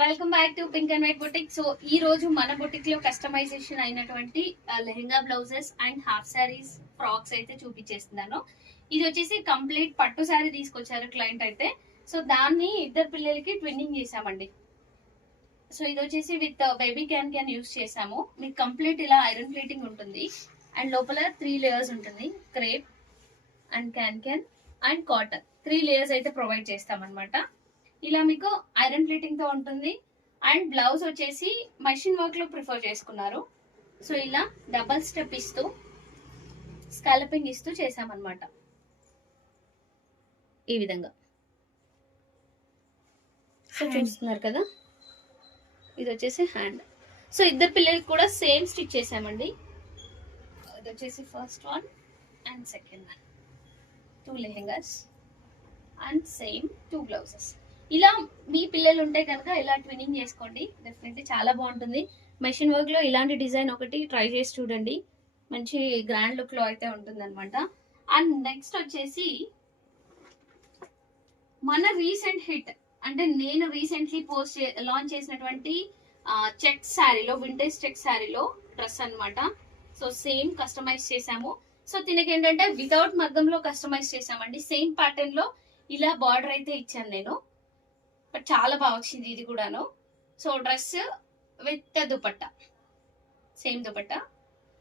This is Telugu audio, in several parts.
Welcome back to pink and white boutique. So ఈ రోజు మన బొటిక్ లో కస్టమైజేషన్ అయినటువంటి lehenga blouses and half saris frocks అయితే చూపించేస్తున్నాను. ఇది వచ్చేసి కంప్లీట్ పట్టు సారీ తీసుకొచ్చారు క్లయింట్ అయితే. సో దాన్ని ఇద్దరు పిల్లలకి ట్విన్నింగ్ చేసామండి. సో ఇది వచ్చేసి విత్ బేబీ క్యాన్ యూస్ చేసాము. మీకు కంప్లీట్ ఇలా ఐరన్ ప్లేటింగ్ ఉంటుంది అండ్ లోపల 3 లేయర్స్ ఉంటుంది. Crepe and can and cotton 3 layers అయితే ప్రొవైడ్ చేస్తాం అనమాట. ఇలా మీకు ఐరన్ ప్లేటింగ్ తో ఉంటుంది అండ్ బ్లౌజ్ వచ్చేసి మెషిన్ వర్క్ లో ప్రిఫర్ చేసుకున్నారు. సో ఇలా డబల్ స్టెప్ ఇస్తూ స్కాలపింగ్ ఇస్తూ చేసామన్నమాట. ఈ విధంగా సో చూస్తున్నారు కదా, ఇది వచ్చేసి హ్యాండ్. సో ఇద్దరు పిల్లలకి కూడా సేమ్ స్టిచ్ చేసామండి. ఇది వచ్చేసి first one and second one, 2 lehengas and same 2 blouses. ఇలా మీ పిల్లలు ఉంటే కనుక ఇలా ట్విన్నింగ్ చేసుకోండి, డెఫినెట్లీ చాలా బాగుంటుంది. మెషిన్ వర్క్ లో ఇలాంటి డిజైన్ ఒకటి ట్రై చేసి చూడండి, మంచి గ్రాండ్ లుక్ లో అయితే ఉంటుంది అనమాట. అండ్ నెక్స్ట్ వచ్చేసి మన రీసెంట్ హిట్, అంటే నేను రీసెంట్లీ లాంచ్ చేసినటువంటి చెక్ శారీలో, వింటేజ్ చెక్ శారీలో డ్రెస్ అనమాట. సో సేమ్ కస్టమైజ్ చేసాము. సో దీనికి ఏంటంటే వితౌట్ మగ్గంలో కస్టమైజ్ చేసామండి. సేమ్ ప్యాటర్న్ లో ఇలా బార్డర్ అయితే ఇచ్చాను నేను, బట్ చాలా బాగా వచ్చింది ఇది కూడాను. So dress with dupatta, same dupatta.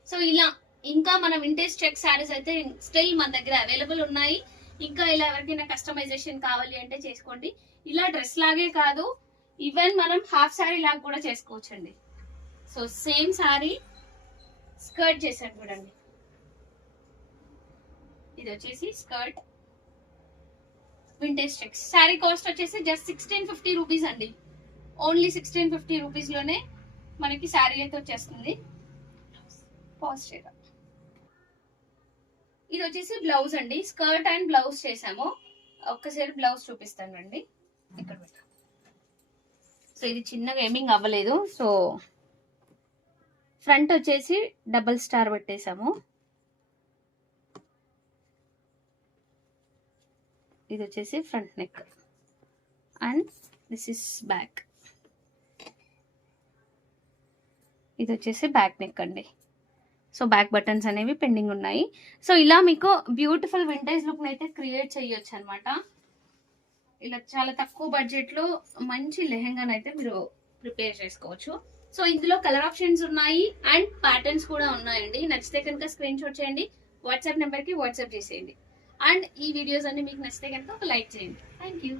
So ఇలా ఇంకా మన వింటేజ్ చెక్ శారీస్ అయితే స్టిల్ మన దగ్గర అవైలబుల్ ఉన్నాయి. ఇంకా ఇలా ఎవరికైనా కస్టమైజేషన్ కావాలి అంటే చేసుకోండి. ఇలా డ్రెస్ లాగే కాదు, ఈవెన్ మనం హాఫ్ శారీ లాగా కూడా చేసుకోవచ్చండి. సో సేమ్ శారీ స్కర్ట్ చేశాను చూడండి. ఇది వచ్చేసి skirt vintage checks. Sari cost వచ్చేసి జస్ట్ 1650 రూపీస్ అండి. ఓన్లీ 1650 రూపీస్ లోనే మనకి శారీ అయితే వచ్చేస్తుంది. పాజ్ చేయగా ఇది వచ్చేసి బ్లౌజ్ అండి. స్కర్ట్ అండ్ బ్లౌజ్ చేసాము. ఒక్కసారి బ్లౌజ్ చూపిస్తానండి. ఇక్కడ పెట్టా. సో ఇది చిన్నగా ఏమింగ్ అవ్వలేదు. సో ఫ్రంట్ వచ్చేసి డబల్ స్టార్ పెట్టేసాము. ఇది వచ్చేసి front neck and this is back. ఇది వచ్చేసి బ్యాక్ నెక్ అండి. సో బ్యాక్ బటన్స్ అనేవి పెండింగ్ ఉన్నాయి. సో ఇలా మీకు బ్యూటిఫుల్ వింటేజ్ లుక్ అయితే క్రియేట్ చేయొచ్చు అనమాట. ఇలా చాలా తక్కువ బడ్జెట్ లో మంచి లెహెంగాని అయితే మీరు ప్రిపేర్ చేసుకోవచ్చు. సో ఇందులో కలర్ ఆప్షన్స్ ఉన్నాయి అండ్ ప్యాటర్న్స్ కూడా ఉన్నాయండి. నచ్చితే కనుక స్క్రీన్ షాట్ చేయండి, వాట్సాప్ నెంబర్ కి వాట్సాప్ చేసేయండి. అండ్ ఈ వీడియోస్ అన్ని మీకు నచ్చితే కనుక ఒక లైక్ చేయండి. Thank you.